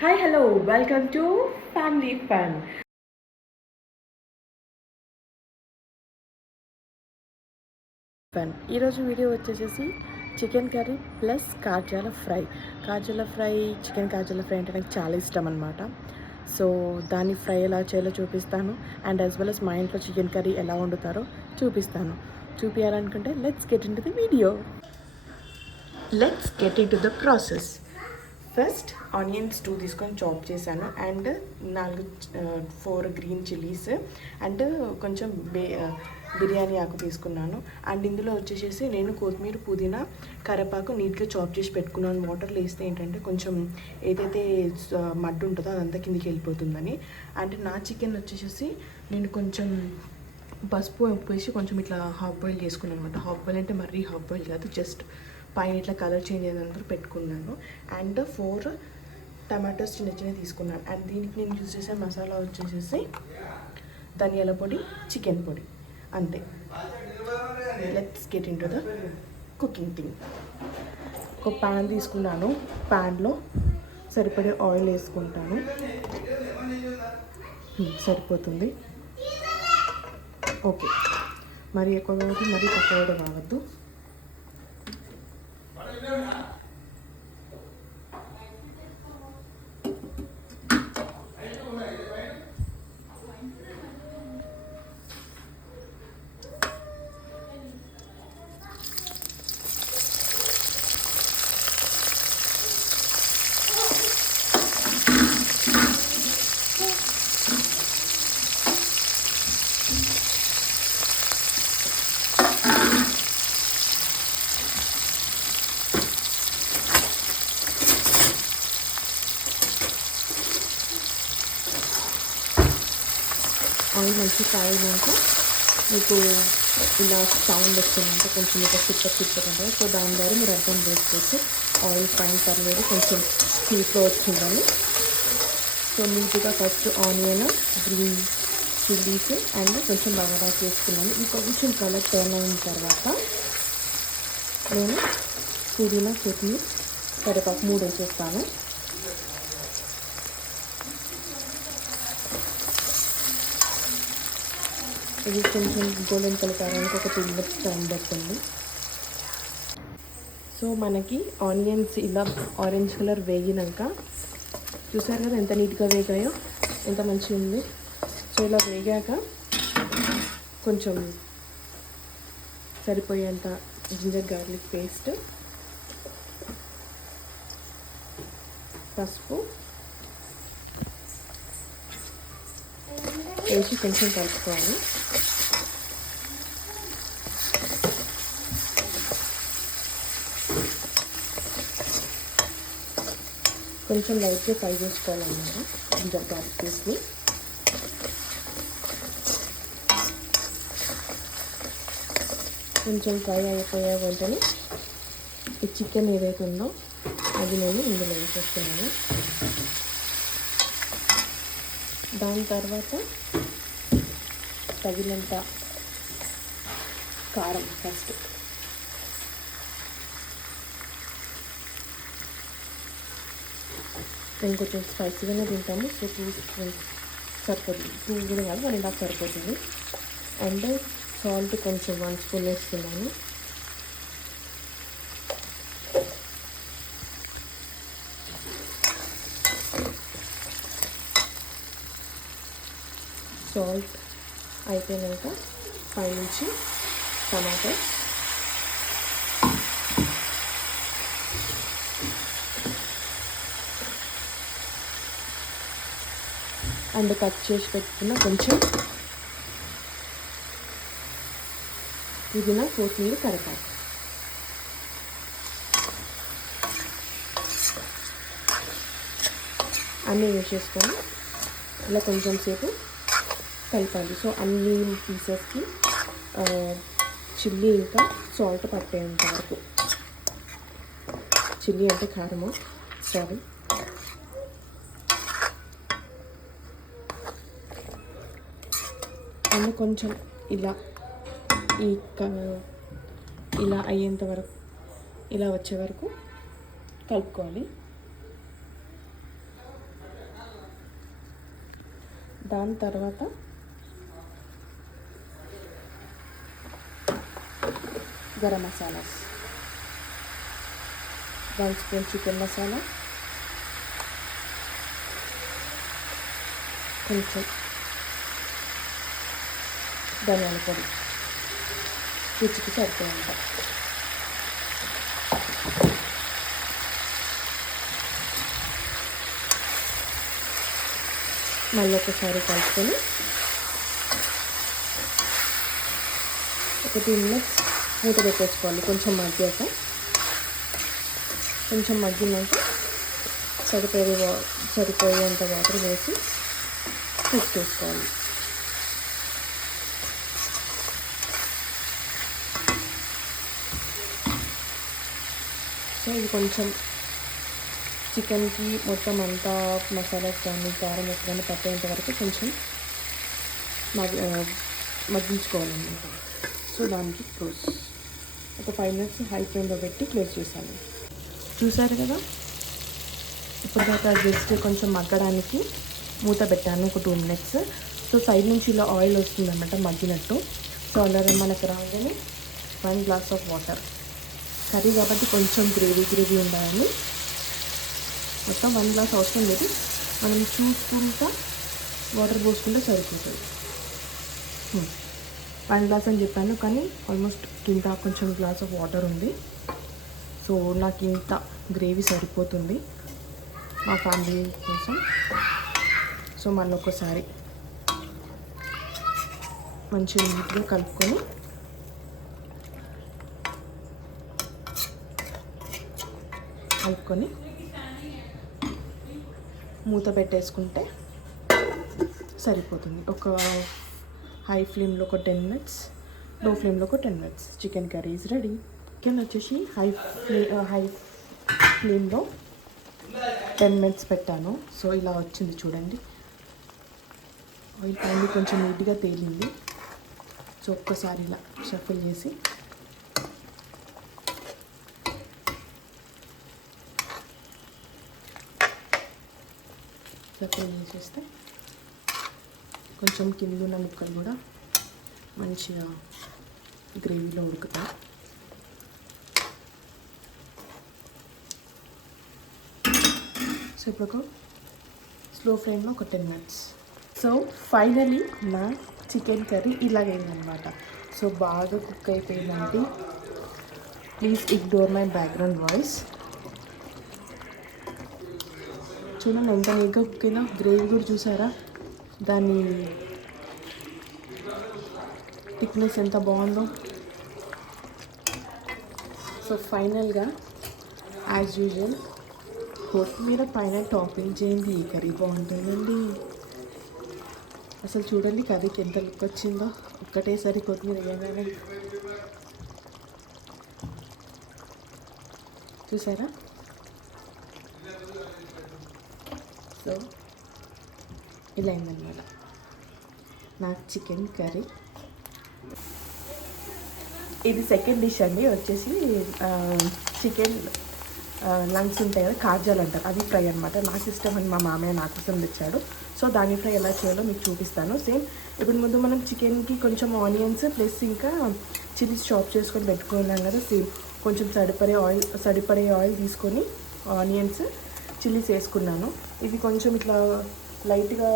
Hi hello welcome to family fun. ఈరోజు video వచ్చేసి chicken curry plus కాజాల fry. Chicken కాజాల ఫ్రై అంటే నాకు చాలా ఇష్టం అనమాట. సో దాన్ని ఫ్రై ఎలా చేయాలో చూపిస్తాను. అండ్ యాజ్ వెల్ as మా ఇంట్లో చికెన్ కర్రీ ఎలా వండుతారో చూపించాలనుకుంటే let's get into the video. Let's get into the process. First onions 2 తీసుకొని చాప్ చేశాను. అండ్ 4 గ్రీన్ చిల్లీస్ అండ్ కొంచెం బిర్యానీ ఆకు తీసుకున్నాను. అండ్ ఇందులో వచ్చేసి నేను కొత్తిమీర, పుదీనా, కరివేపాకు నీట్గా చాప్ చేసి పెట్టుకున్నాను. వాటర్లో వేస్తే ఏంటంటే కొంచెం ఏదైతే మడ్డు ఉంటుందో అదంతా కిందికి వెళ్ళిపోతుందని. అండ్ నా చికెన్ వచ్చేసి నేను కొంచెం పసుపు ఉప్పు వేసి కొంచెం ఇట్లా హాఫ్ బాయిల్ చేసుకున్నాను అనమాట. హాఫ్ బాయిల్ అంటే మరీ హాఫ్ బాయిల్ కాదు, జస్ట్ పైన ఇట్లా కలర్ చేంజ్ అయ్యేందుకు పెట్టుకున్నాను. అండ్ 4 టమాటోస్ చిన్న తీసుకున్నాను. అండ్ దీనికి నేను యూజ్ చేసే మసాలా వచ్చేసి ధనియాల పొడి, చికెన్ పొడి, అంతే. Let's get into the cooking thing. ఒక ప్యాన్ తీసుకున్నాను. ప్యాన్లో సరిపడే ఆయిల్ వేసుకుంటాను. సరిపోతుంది. ఓకే, మరీ ఎక్కువ కావద్దు, మరీ తక్కువ కూడా కావద్దు. ఆయిల్ మంచి కాయనాక మీకు ఇలా సౌండ్ వస్తుందంటే కొంచెం ఇక తిప్పకుండా, సో దాని ద్వారా మీరు అర్థం చేసుకోవచ్చు ఆయిల్ పైన పర్లేదు, కొంచెం హీట్లో వచ్చిందని. సో నీట్గా first onion, green chillies and కొంచెం బగారాకు వేసుకున్నాను. ఈ కొంచెం కలర్ టర్న్ అయిన తర్వాత నేను పుదీనా, కొత్తిమీర, కరివేపాకు 3 వేసేస్తాను. ఇది కొంచెం గోల్డెన్ కలర్ కావడానికి ఒక 2 minutes టైం పడుతుంది. సో మనకి ఆనియన్స్ ఇలా ఆరెంజ్ కలర్ వేగినాక చూసారు కదా ఎంత నీట్గా వేగాయో, ఎంత మంచిగా ఉంది. సో ఇలా వేగాక కొంచెం సరిపోయేంత జింజర్ గార్లిక్ పేస్ట్, పసుపు వేసి కొంచెం కలుపుకోవాలి. కొంచెం లైట్గా ఫ్రై చేసుకోవాలన్నమాట జింజర్ గార్లిక్ పేస్ట్ని. కొంచెం ఫ్రై అయిపోయే వెంటనే ఈ చికెన్ ఏదైతే ఉందో అది నేను ఇందులో వేసేస్తున్నాను. దాని తర్వాత తగినంత కారం ఫస్ట్, నేను కొంచెం స్పైసీగానే తింటాము. సో 2 స్పూన్స్ సరిపోతుంది, 2 కూడా కాదు 1.5 సరిపోతుంది. అండ్ సాల్ట్ కొంచెం 1 స్పూన్ వేస్తున్నాను. సాల్ట్ అయిపోయాక పైనుంచి టమాటో అండ్ కట్ చేసి పెట్టుకున్న కొంచెం పుదీనా, కొత్తిమీర, కరివేపాకు అన్నీ వేసేసుకొని ఇలా కొంచెం సేపు కలపాలి. సో అన్ని పీసెస్కి చిల్లీ ఇంకా సాల్ట్ పట్టేంత వరకు, చిల్లీ అంటే కారము, సారీ. అండ్ కొంచెం ఇలా ఇలా అయ్యేంత వరకు, ఇలా వచ్చే వరకు కలుపుకోవాలి. దాని తర్వాత గరం మసాలాస్, 1 స్పూన్ చికెన్ మసాలా, కొంచెం ధనియాల పొడి, రుచికి సరిపోయేంత. మళ్ళీ ఒకసారి కలుపుకొని ఒక 2 మినిట్స్ మూత పెట్టేసుకోవాలి. కొంచెం మగ్గాక, కొంచెం మగ్గినాక సరిపోయేంత వాటర్ వేసి కుక్ చేసుకోవాలి. సో ఇది కొంచెం చికెన్కి మొత్తం అంతా మసాలాస్ కానీ కారం కానీ పట్టేంత వరకు కొంచెం మగ్గించుకోవాలన్నమాట. సో దానికి క్లోజ్ ఒక 5 మినిట్స్ హై ఫ్లేమ్లో పెట్టి క్లోజ్ చేశాను. చూసారు కదా, ఇప్పటిదాకా జస్ట్ కొంచెం మగ్గడానికి మూత పెట్టాను ఒక 2 మినిట్స్. సో సైడ్ నుంచి ఇలా ఆయిల్ వస్తుందన్నమాట మగ్గినట్టు. సో అలాగే మనకు రాగానే 1 గ్లాస్ ఆఫ్ వాటర్. కర్రీ కాబట్టి కొంచెం గ్రేవీ ఉండాలని మొత్తం 1 గ్లాస్ అవసరం లేదు, మనం చూసుకుంటా వాటర్ పోసుకుంటే సరిపోతుంది. 1 గ్లాస్ అని చెప్పాను కానీ ఆల్మోస్ట్ ఇంత కొంచెం గ్లాస్ ఆఫ్ వాటర్ ఉంది. సో నాకు ఇంత గ్రేవీ సరిపోతుంది మా ఫ్యామిలీ కోసం. సో మళ్ళీ ఒకసారి మంచిగా నీట్గా కలుపుకొని మూత పెట్టేసుకుంటే సరిపోతుంది. ఒక హై ఫ్లేమ్లో ఒక 10 మినిట్స్, లో ఫ్లేమ్లో ఒక 10 minutes. Chicken curry is ready. Chicken వచ్చేసి హై ఫ్లేమ్లో 10 మినిట్స్ పెట్టాను. సో ఇలా వచ్చింది చూడండి, ఆయిల్ పైన కొంచెం నీట్గా తేలింది. సో ఒక్కసారి ఇలా షఫిల్ చేసి షఫిల్ చేసేస్తే కొంచెం కింద ఉన్న ముక్కలు కూడా మంచిగా గ్రేవీలో ఉడుకుతాయి. సో ఇప్పుడు స్లో ఫ్లేమ్లో ఒక 10 మినిట్స్. సో ఫైనలీ నా చికెన్ కర్రీ ఇలాగైందనమాట. సో బాగా కుక్ అయిపోయిందండి. Please ignore my background voice. చూడండి ఎంత నీట్గా కుక్ అయిందో. గ్రేవీ కూడా చూసారా, దాని థిక్నెస్ ఎంత బాగుందో. సో ఫైనల్గా యాజ్ యూజువల్ కొత్తిమీర పైన టాపింగ్ చేయండి, ఈ కర్రీ బాగుంటుందండి. అసలు చూడండి కర్రీకి ఎంత లుక్ వచ్చిందో ఒక్కటేసారి కొత్తిమీర వేయగానే. చూసారా? సో ఇలా అయిందన్నమాట నా చికెన్ కర్రీ. ఇది సెకండ్ డిష్ అండి. వచ్చేసి చికెన్ లంగ్స్ ఉంటాయి కదా, కాజాలు అంటారు, అది ఫ్రై అనమాట. నాకు ఇష్టం అని మా మామయ్య నా కోసం తెచ్చాడు. సో దాని ఫ్రై ఎలా చేయాలో మీకు చూపిస్తాను. సేమ్ ఇప్పుడు ముందు మనం చికెన్కి కొంచెం ఆనియన్స్ ప్లస్ ఇంకా చిల్లీస్ చాప్ చేసుకొని పెట్టుకున్నాం కదా, సేమ్ కొంచెం సరిపడే ఆయిల్ తీసుకొని ఆనియన్స్ చిల్లీస్ వేసుకున్నాను. ఇది కొంచెం ఇట్లా లైట్గా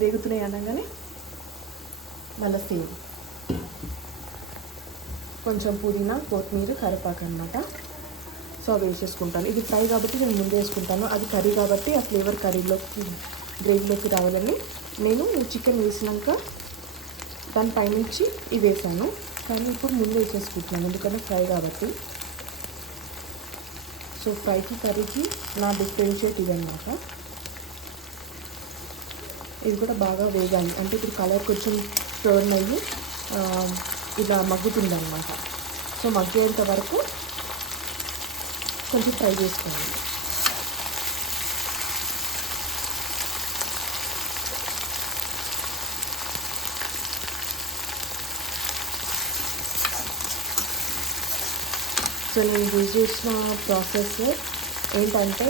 వేగుతున్నాయి అనగానే మళ్ళీ సేమ్ కొంచెం పుదీనా, కొత్తిమీర, కరివేపాకు అనమాట. సో అవి వేసేసుకుంటాను. ఇది ఫ్రై కాబట్టి నేను ముందు వేసుకుంటాను, అది కర్రీ కాబట్టి ఆ ఫ్లేవర్ కర్రీలోకి గ్రేవీలోకి రావాలని నేను చికెన్ వేసినాక దాని పైనుంచి ఇవి వేసాను. కానీ ఇప్పుడు ముందు వేసేసుకుంటున్నాను ఎందుకంటే ఫ్రై కాబట్టి. సో ఫ్రైకి కర్రీకి నా డిఫరెన్షియేట్ ఇదన్నమాట. ఇది కూడా బాగా వేగాలి, అంటే ఇప్పుడు కలర్ కొంచెం టర్న్ అయ్యి ఇలా మగ్గుతుంది అనమాట. సో మగ్గేంత వరకు కొంచెం ఫ్రై చేసుకోవాలి. సో నేను యూజ్ చేసిన ప్రాసెస్ ఏంటంటే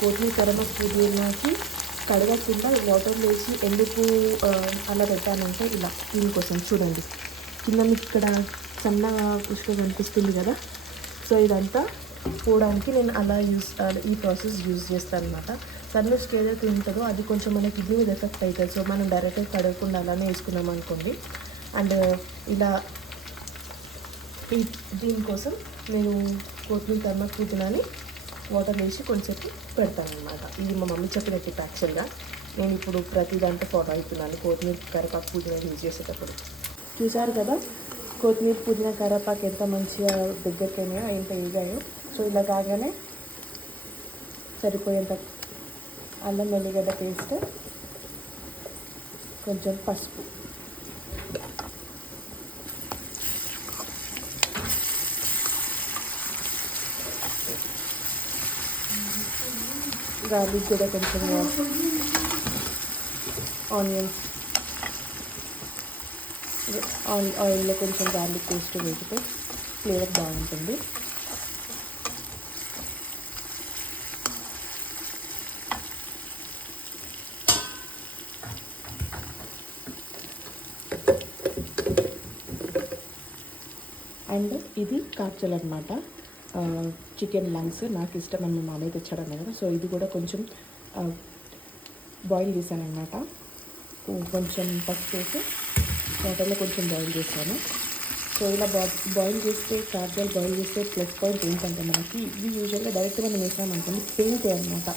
కొత్తిమీర, పుదీనాకి కడగకుండా వాటర్ వేసి ఎందుకు అలా పెట్టానంటే ఇలా దీనికోసం చూడండి, కింద మీకు ఇక్కడ సన్నగా పుష్గా కనిపిస్తుంది కదా. సో ఇదంతా పోవడానికి నేను అలా ఈ ప్రాసెస్ యూజ్ చేస్తాను అనమాట. సన్లైట్ ఏదైతే ఉంటుందో అది కొంచెం మన కిడ్నీ మీద ఎఫెక్ట్ అవుతుంది. సో మనం డైరెక్ట్గా కడగకుండా అలానే వేసుకున్నాం అనుకోండి. అండ్ ఇలా దీనికోసం నేను కొత్తిమీర కరివేపాకు పుదీనాని వాటర్ వేసి కొంచెంసేపు పెడతాను అనమాట. ఇది మా మమ్మీ చెప్పిన టిప్. యాక్చువల్గా నేను ఇప్పుడు ప్రతి దాంట్లో ఫాలో అవుతున్నాను కొత్తిమీర కరివేపాకు పుదీనా యూజ్ చేసేటప్పుడు. చూసారు కదా కొత్తిమీర పుదీనా కరివేపాకు ఎంత మంచిగా దగ్గరికైనా ఎంత ఎగాయో. సో ఇలా కాగానే సరిపోయేంత అల్లం వెల్లిగడ్డ పేస్ట్, కొంచెం పసుపు, గార్లిక్ కూడా కొంచెం, ఆనియన్స్, ఆయిల్లో కొంచెం గార్లిక్ పేస్ట్ వేసితే ఫ్లేవర్ బాగుంటుంది. అండ్ ఇది కాక్టెల్ అనమాట, చికెన్ లంగ్స్. నాకు ఇష్టం అని మా మామయ్య తెచ్చాడు కదా. సో ఇది కూడా కొంచెం బాయిల్ చేశాను అనమాట. కొంచెం పసుపు వేసి వాటర్లో కొంచెం బాయిల్ చేశాను. సో ఇలా బాయిల్ చేస్తే కాక్టెల్ బాయిల్ చేస్తే ప్లస్ పాయింట్ ఏంటంటే మనకి ఇవి యూజువల్గా డైరెక్ట్గా మనం వేసామనుకోండి పేలుతాయి అనమాట.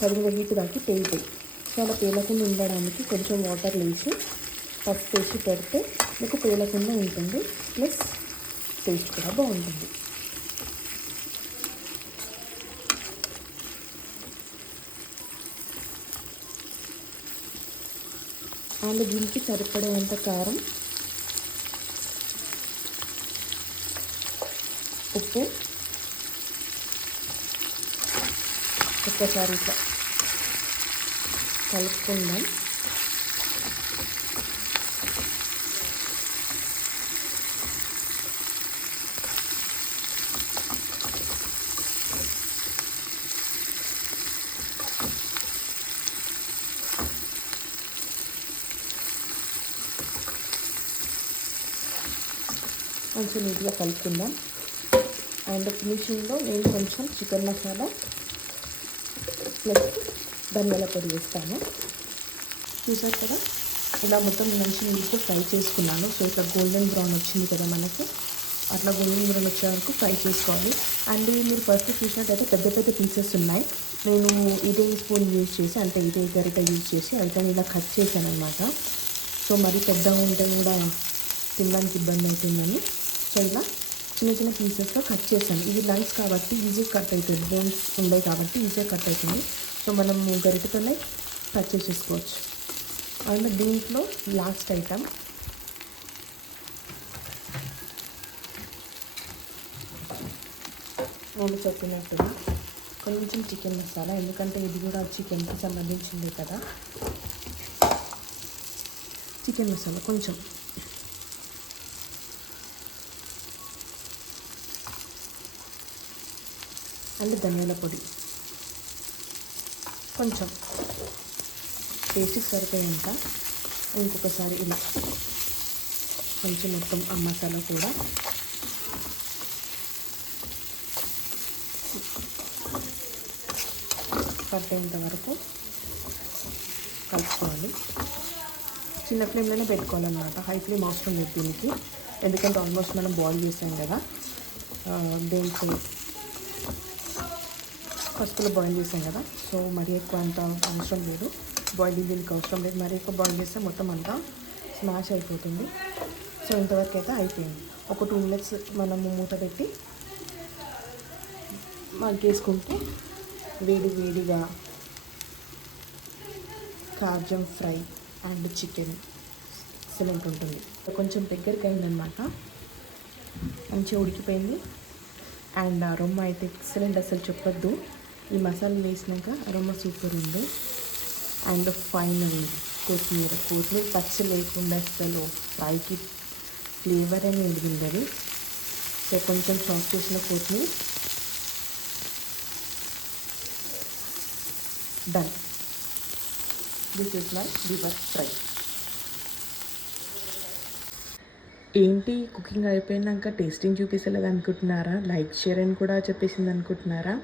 సరిగ్గా హీట్ దాకి పేలుతాయి. సో అలా పేలకుండా ఉండడానికి కొంచెం వాటర్ వేసి పసుపు వేసి పెడితే మీకు పేలకుండా ఉంటుంది, ప్లస్ టేస్ట్ కూడా బాగుంటుంది. అండ్ దీనికి సరిపడేంత కారం, ఉప్పు, ఒక్కసారి ఇట్లా కలుపుకుందాం. కొంచెం నీట్గా కలుపుకుందాం. అండ్ ఫినిషింగ్లో నేను కొంచెం చికెన్ మసాలా ప్లస్ ధనియాల పొడి వేస్తాను. చూసారు కదా, ఇలా మొత్తం మంచి నీట్గా ఫ్రై చేసుకున్నాను. సో ఇట్లా గోల్డెన్ బ్రౌన్ వచ్చింది కదా మనకు, అట్లా గోల్డెన్ బ్రౌన్ వచ్చే వరకు ఫ్రై చేసుకోవాలి. అండ్ మీరు ఫస్ట్ చూసినట్టయితే పెద్ద పెద్ద పీసెస్ ఉన్నాయి. నేను ఇదే స్పూన్ యూజ్ చేసి, అంటే ఇదే గరిట యూజ్ చేసి అయితే ఇలా కట్ చేశాను అనమాట. సో మరీ పెద్దగా ఉంటే కూడా తినడానికి ఇబ్బంది అవుతుందని సో ఇలా చిన్న చిన్న పీసెస్లో కట్ చేశాను. ఇది లంగ్స్ కాబట్టి ఈజీ కట్ అవుతుంది, బోన్స్ ఉన్నాయి కాబట్టి ఈజీగా కట్ అవుతుంది. సో మనము గరిటతోనే కట్ చేసేసుకోవచ్చు. అండ్ దీంట్లో లాస్ట్ ఐటమ్ నేను చెప్పినట్టుగా కొంచెం చికెన్ మసాలా, ఎందుకంటే ఇది కూడా చికెన్కి సంబంధించింది కదా. చికెన్ మసాలా కొంచెం, అండ్ ధనియాల పొడి కొంచెం, టేస్ట్కి సరిపోయేంత. ఇంకొకసారి ఇలా కొంచెం మొత్తం ఆ మసాలా కూడా పట్టేంత వరకు కలుపుకోవాలి. చిన్న ఫ్లేమ్లోనే పెట్టుకోవాలన్నమాట, హై ఫ్లేమ్ అవసరం లేదు దీనికి. ఎందుకంటే ఆల్మోస్ట్ మనం బాయిల్ చేసాం కదా, దేంతో ఫస్ట్లో బాయిల్ చేసాం కదా. సో మరీ ఎక్కువ అంత అవసరం లేదు, బాయిలింగ్ దీనికి అవసరం లేదు. మరీ ఎక్కువ బాయిల్ చేస్తే మొత్తం అంతా స్మాష్ అయిపోతుంది. సో ఇంతవరకు అయితే అయిపోయింది. ఒక 2 minutes మనము మూత పెట్టి మగ్గేసుకుంటే వేడి వేడిగా కాజం ఫ్రై అండ్ చికెన్ ఎక్సలెంట్ ఉంటుంది. కొంచెం దగ్గరికి అయిందనమాట, మంచిగా ఉడికిపోయింది. అండ్ అరోమ అయితే ఎక్సలెంట్, అసలు చెప్పొద్దు. ఈ మసాలా వేసినాక అరోమ సూపర్ ఉంది. అండ్ ఫైనల్ కొత్తిమీర టచ్ లేకుండా అసలు ఫ్రైకి ఫ్లేవర్ అనేది ఉండదు. సో కొంచెం చాప్ చేసిన కొత్తిమీర done. This is my liver fry. ఏంటి కుకింగ్ అయిపోయినాక టేస్టింగ్ చూపిస్తలేదు అనుకుంటున్నారా? లైక్ షేర్ అని కూడా చెప్పేసింది అనుకుంటున్నారా?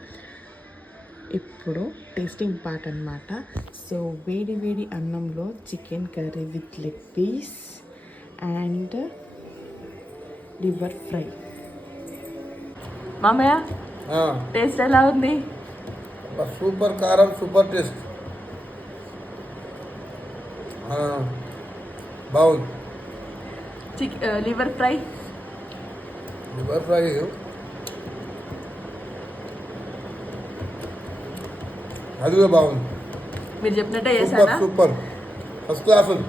ఇప్పుడు టేస్టింగ్ పార్ట్ అనమాట. సో వేడి వేడి అన్నంలో chicken curry with leg piece and liver fry. మామయ్య టేస్ట్ ఎలా ఉంది? సూపర్ కారం, సూపర్ టేస్ట్, బాగుంది. లివర్ ఫ్రై అది కూడా బాగుంది. మీరు చెప్పినట్టే చేశారా? సూపర్, ఫస్ట్ క్లాస్ ఉంది.